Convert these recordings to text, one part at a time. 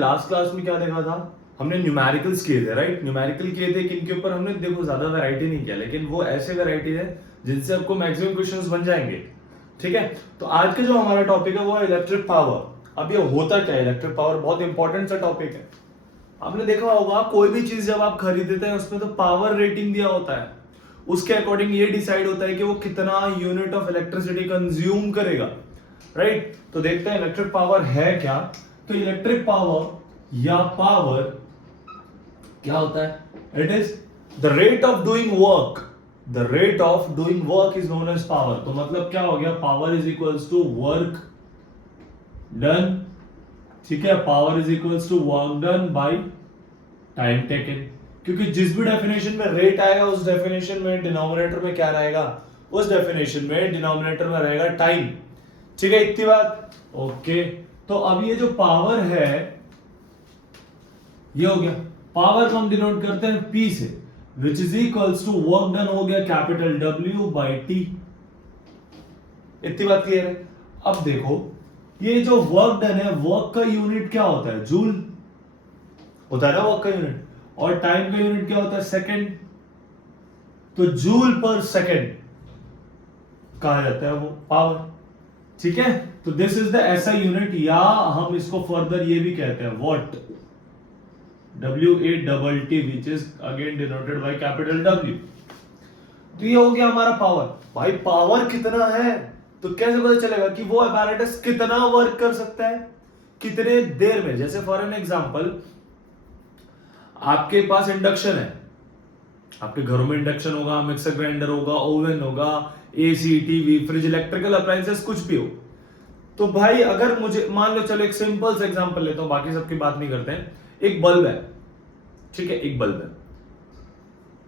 Last class में क्या देखा था, हमने न्यूमेरिकल्स किए थे, राइट। न्यूमेरिकल किए थे किनके ऊपर, हमने देखो ज्यादा वैरायटी नहीं किया, लेकिन वो ऐसे वैरायटी है जिनसे आपको मैक्सिमम क्वेश्चंस बन जाएंगे, ठीक है। तो आज का जो हमारा टॉपिक है वो है इलेक्ट्रिक पावर। अब ये होता क्या है इलेक्ट्रिक पावर, बहुत इंपॉर्टेंट सा टॉपिक है। आपने देखा होगा कोई भी चीज जब आप खरीदते हैं उसमें तो पावर रेटिंग दिया होता है, उसके अकॉर्डिंग ये डिसाइड होता है कि वो कितना यूनिट ऑफ इलेक्ट्रिसिटी कंज्यूम करेगा, राइट। तो देखते हैं इलेक्ट्रिक पावर है क्या। तो इलेक्ट्रिक पावर या पावर क्या होता है, it is the rate of doing work, the rate of doing work is known as power. तो मतलब क्या हो गया, power is equals to work done, ठीक है। Power is equals to work done by time taken, क्योंकि जिस भी डेफिनेशन में रेट आएगा उस डेफिनेशन में डिनोमिनेटर में क्या रहेगा, उस डेफिनेशन में डिनोमिनेटर में रहेगा टाइम, ठीक है। इतनी बात ओके। तो अब ये जो पावर है ये हो गया, पावर को हम डिनोट करते हैं P से, which is equals to work done हो गया कैपिटल W बाई T। इतनी बात क्लियर है। अब देखो ये जो वर्क डन है, वर्क का यूनिट क्या होता है, जूल होता है ना वर्क का यूनिट, और टाइम का यूनिट क्या होता है, सेकंड। तो जूल पर सेकंड कहा जाता है वो पावर, ठीक है। तो दिस इज द ऐसा यूनिट, या हम इसको फर्दर ये भी कहते हैं what, WATT which is again denoted by capital W। तो ये हो गया हमारा पावर। भाई पावर कितना है तो कैसे पता चलेगा कि वो apparatus कितना वर्क कर सकता है कितने देर में। जैसे फॉर एन एग्जांपल आपके पास इंडक्शन है, आपके घरों में इंडक्शन होगा, मिक्सर ग्राइंडर होगा, ओवन होगा, AC TV fridge electrical appliances कुछ भी हो। तो भाई अगर मुझे मान लो, चलो एक सिंपल सा एग्जांपल लेता हूं, बाकी सबकी बात नहीं करते हैं। एक बल्ब है, ठीक है, एक बल्ब है।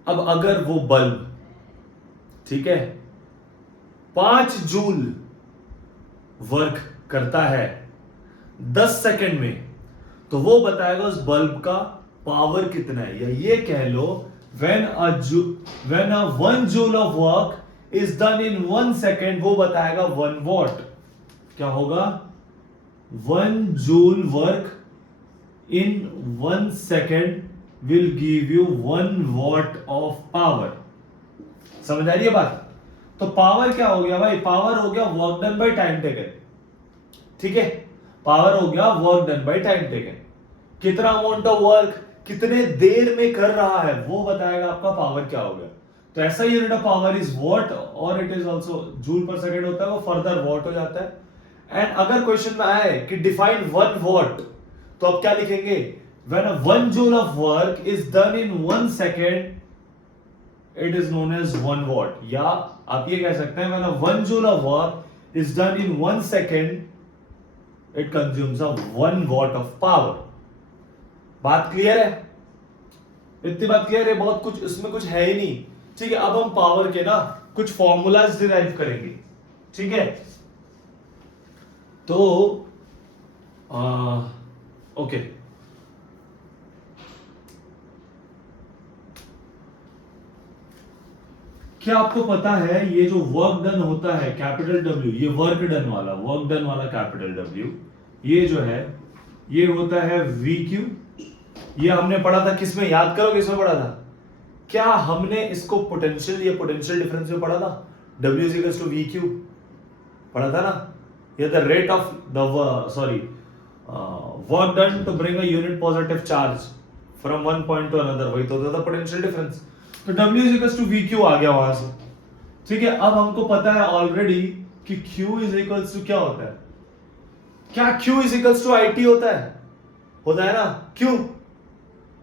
अब अगर वो बल्ब, ठीक है, 5 जूल वर्क करता है 10 सेकंड में, तो वो बताएगा उस बल्ब का पावर कितना है। या ये कह लो when a 1 joule of work is done in 1 second, वो बताएगा 1 watt। क्या होगा, 1 joule work in 1 second will give you 1 watt of power। समझ आ रही है बात। तो पावर क्या हो गया भाई, पावर हो गया work done by time taken, ठीक है। पावर हो गया work done by time taken, कितना अमाउंट ऑफ वर्क कितने देर में कर रहा है वो बताएगा आपका पावर क्या हो गया। तो ऐसा unit of power is watt, और it is also joule per second होता है, वो फर्दर वॉट हो जाता है। एंड अगर क्वेश्चन में आए कि डिफाइन 1 वॉट, तो आप क्या लिखेंगे, when a 1 joule of work is done in 1 second it is known as 1 watt. या आप ये कह सकते हैं when a 1 joule of work is done in 1 second it consumes a 1 watt of power. बात क्लियर है, इतनी बात क्लियर है, बहुत कुछ इसमें कुछ है ही नहीं, ठीक है। अब हम पावर के ना कुछ फॉर्मूलाज डिराइव करेंगे, ठीक है। तो ओके, क्या आपको पता है ये जो वर्क डन होता है कैपिटल W, ये वर्क डन वाला कैपिटल W, ये जो है ये होता है VQ। ये हमने पढ़ा था किसमें, याद करो किसमें पढ़ा था, क्या हमने इसको पोटेंशियल या पोटेंशियल डिफरेंस में पढ़ा था, W is equals to VQ पढ़ा था ना। ये the rate of the work done to bring a unit positive charge from one point to another, वही तो होता था पोटेंशियल डिफरेंस। तो W is equals to VQ आ गया वहां से, ठीक है। अब हमको पता है ऑलरेडी कि Q is equals to क्या होता है, क्या Q is equals to IT होता है ना। क्यों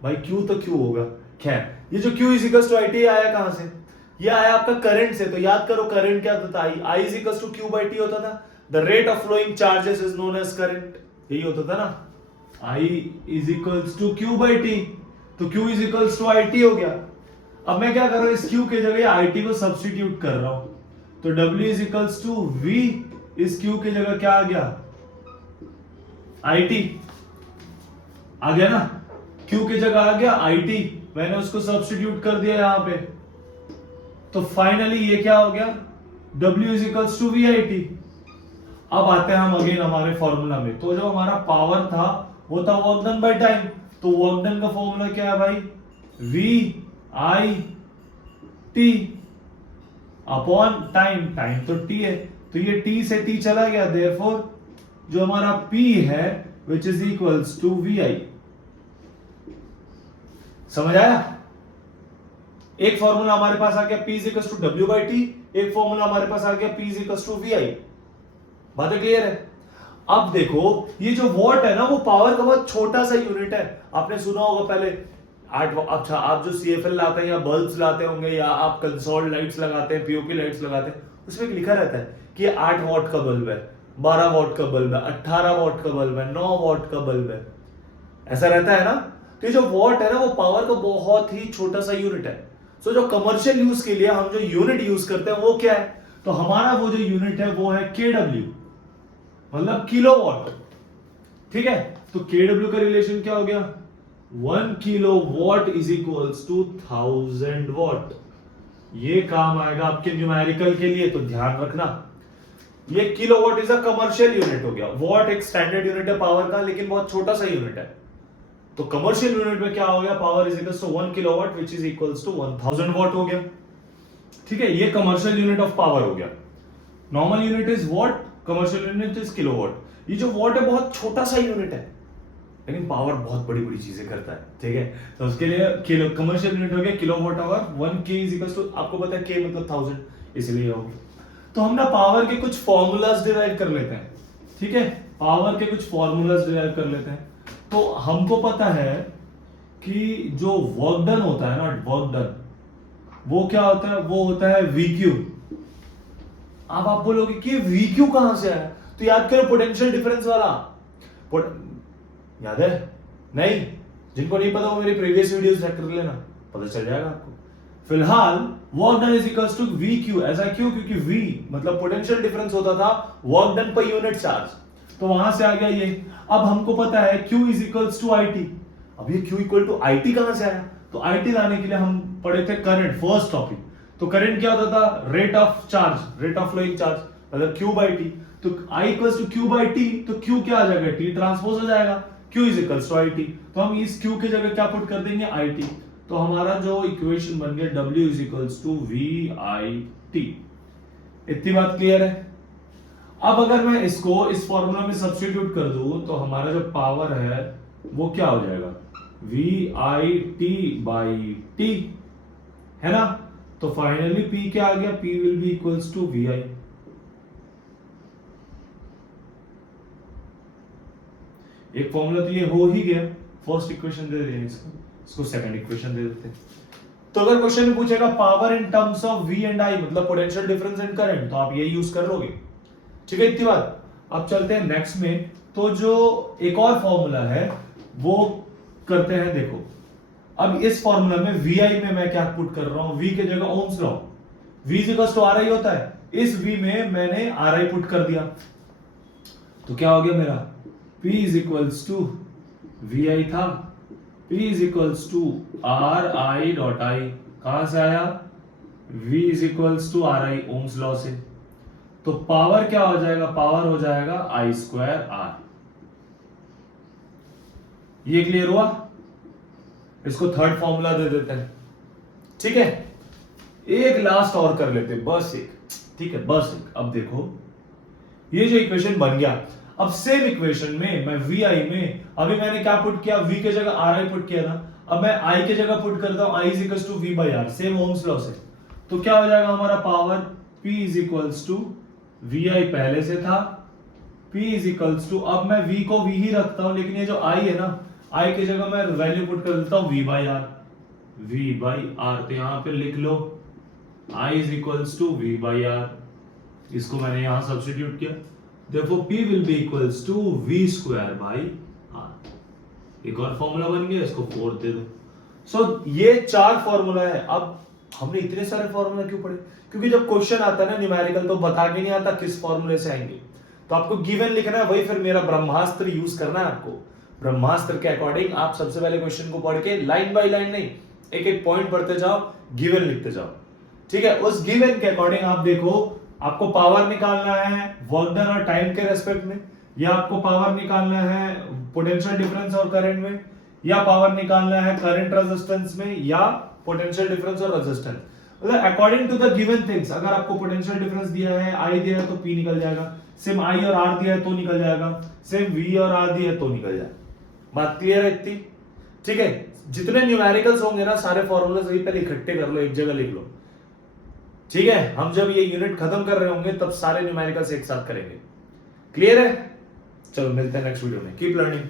भाई, Q तो Q होगा। खैर ये जो Q is equals to IT आया कहां से, ये आया आपका करंट से। तो याद करो करंट क्या होता था, I is equals to Q by T होता था। The rate of flowing charges is known as current, यही होता था ना। I is equals to Q by T, तो Q is equals to IT हो गया। अब मैं क्या कर रहा हूं, इस Q के जगह IT को सब्स्टिट्यूट कर रहा हूं, तो W is equals to V, इस Q के जगह क्या आ गया, IT आ गया ना। Q की जगह आ गया IT, मैंने उसको सब्स्टिट्यूट कर दिया यहां पे, तो फाइनली ये क्या हो गया, W is equals to VIT। अब आते हैं हम अगेन हमारे फॉर्मूला में। तो जो हमारा पावर था वो था वर्क डन बाय टाइम। तो वर्क डन का फॉर्मूला क्या है भाई, V I T upon time, time तो टी है, तो ये टी से टी चला गया, देयरफॉर जो हमारा पी है which is equals to V I. समझ आया? एक फॉर्मूला हमारे पास आ गया P equals to W by T, एक फॉर्मूला हमारे पास आ गया P equals to V I. बातें क्लियर है? अब देखो ये जो वॉट है ना वो पावर का बहुत छोटा सा यूनिट है। आपने सुना होगा पहले 8, अच्छा आप जो CFL लाते हैं या बल्ब्स लाते होंगे या आप कंसोल लाइट्स लगाते हैं, पीओपी लाइट्स लगाते हैं, उसमें लिखा रहता है कि 8 वॉट का बल्ब है, 12 वॉट का बल्ब है, 18 वॉट का बल्ब है, 9 वॉट का बल्ब है, ऐसा रहता है ना। तो ये जो वॉट है ना वो पावर का बहुत ही छोटा सा यूनिट है। सो जो कमर्शियल यूज के लिए हम जो यूनिट यूज करते हैं वो क्या है, तो हमारा वो जो यूनिट है वो है KW, मतलब किलोवाट। ठीक है, तो KW का रिलेशन क्या हो गया, 1 kilowatt is equals to 1000 watt. ये काम आएगा आपके न्यूमेरिकल के लिए, तो ध्यान रखना ये kilowatt is a commercial unit हो गया। वॉट एक स्टैंडर्ड यूनिट है पावर का, लेकिन बहुत छोटा सा यूनिट है। तो कमर्शियल यूनिट में क्या हो गया, power is equals to 1 kilowatt which is equals to 1000 watt हो गया। ठीक है, ये कमर्शियल यूनिट ऑफ पावर हो गया। Normal unit is what, commercial unit is kilowatt. ये जो वॉट है बहुत छोटा सा यूनिट है, लेकिन पावर बहुत बड़ी बड़ी चीजें करता है। ठीक है, तो उसके लिए किलो कमर्शियल यूनिट हो गया kilowatt hour. 1 k is equals to, आपको पता है k मतलब 1000, इसलिए हो गया। तो हम ना पावर के कुछ फॉर्मूलाज डिराइव कर लेते हैं। ठीक है, पावर के कुछ फॉर्मूलाज डिराइव कर लेते हैं। तो हमको पता है कि जो वर्क डन होता है ना, वर्क डन वो क्या होता है, वो होता है VQ। अब आप बोलोगे कि VQ कहां से आया, तो याद करो पोटेंशियल डिफरेंस वाला। याद है? नहीं, जिनको नहीं पता वो मेरी प्रीवियस वीडियोस चेक कर लेना, पता चल जाएगा आपको। फिलहाल work done is equals to VQ। ऐसा क्यों? क्योंकि V मतलब पोटेंशियल डिफरेंस होता था work done per unit charge, तो वहां से आ गया ये। अब हमको पता है Q is equals to IT। अब ये Q इक्वल टू IT कहां से आया, तो IT लाने के लिए हम पढ़े थे करंट, फर्स्ट टॉपिक। तो करंट क्या होता था, rate of charge, rate of flowing charge, मतलब Q बाई टी। तो I equals to Q by टी, तो Q क्या आ जाएगा, T ट्रांसपोज हो जाएगा, Q is equals to IT। तो हम इस Q की जगह क्या पुट कर देंगे, IT। तो हमारा जो इक्वेशन बन गया W is equals to VIT। इतनी बात क्लियर है? अब अगर मैं इसको इस फॉर्मूला में सब्स्टिट्यूट कर दूं तो हमारा जो पावर है वो क्या हो जाएगा, VIT बाई टी, है ना। तो फाइनली P क्या आ गया, P will be equals to VI। एक फॉर्मूला तो ये हो ही गया, फर्स्ट इक्वेशन दे दें इसको सेकंड इक्वेशन दे देते हैं। तो अगर क्वेश्चन में पूछेगा power in terms of V and I, मतलब पोटेंशियल डिफरेंस एंड करंट, तो आप ये यूज कर लोगे। ठीक है, इतनी बात। अब चलते हैं नेक्स्ट में। तो जो एक और फॉर्मूला है वो करते हैं, देखो अब इस फॉर्मूला में VI में मैं क्या पुट कर रहा हूं, V की जगह Ohm's law, V equals to RI होता है, इस V में मैंने RI पुट कर दिया, तो क्या हो गया मेरा, P is equals to VI था, P is equals to RI dot I, कहां से आया, V is equals to RI Ohm's law से। तो पावर क्या हो जाएगा, पावर हो जाएगा I स्क्वायर R। ये क्लियर हुआ? इसको थर्ड फॉर्मूला दे देते हैं। ठीक है, एक लास्ट और कर लेते हैं, बस एक। ठीक है, बस एक। अब देखो ये जो इक्वेशन बन गया, अब सेम इक्वेशन में मैं VI में अभी मैंने क्या पुट किया, V के जगह RI पुट किया ना, अब मैं I के जगह पुट करता हूं I is equals to V by R, same Ohm's law से। तो क्या हो जाएगा हमारा power, P is equals to VI पहले से था, P इज इक्वल्स टू, अब मैं V को V ही रखता हूं, लेकिन ये जो I है ना, I की जगह मैं वैल्यू पुट कर देता हूं V by R, V by R। तो यहां पे लिख लो I is equals to V by R, इसको मैंने यहां सब्स्टिट्यूट किया, देखो P will be equals to V square by R। एक और फॉर्मूला बन गया, इसको 4 दे दो। सो ये 4 फॉर्मूला है। अब हमने इतने सारे फॉर्मूला क्यों पढ़े, क्योंकि जब क्वेश्चन आता है ना न्यूमेरिकल, तो बता के नहीं आता किस फॉर्मूले से आएंगे, तो आपको गिवन लिखना है, वही फिर मेरा ब्रह्मास्त्र यूज करना है आपको। ब्रह्मास्त्र के अकॉर्डिंग आप सबसे पहले क्वेश्चन को पढ़ के लाइन बाय लाइन नहीं, एक एक पॉइंट पढ़ते जाओ, गिवन लिखते जाओ। ठीक है, उस गिवन के अकॉर्डिंग आप देखो, आपको पावर निकालना है वर्क डन और टाइम के रेस्पेक्ट में, या आपको पावर निकालना है पोटेंशियल डिफरेंस और करंट में, या पावर निकालना है करंट रेजिस्टेंस में या पोटेंशियल डिफरेंस और रेजिस्टेंस। मतलब according to the given things, अगर आपको पोटेंशियल डिफरेंस दिया है आई दिया है तो पी निकल जाएगा, सेम आई और आर दिया है तो निकल जाएगा, सेम वी और आर दिया है तो निकल जाएगा। बात क्लियर है इतनी? ठीक है, जितने न्यूमेरिकल्स होंगे ना सारे फॉर्मूले सही पहले इकट्ठे कर लो, एक जगह लिख लो। ठीक है, हम जब ये यूनिट खत्म कर रहे होंगे तब सारे न्यूमेरिकल्स एक साथ करेंगे। क्लियर है? चलो मिलते हैं नेक्स्ट वीडियो में। Keep learning.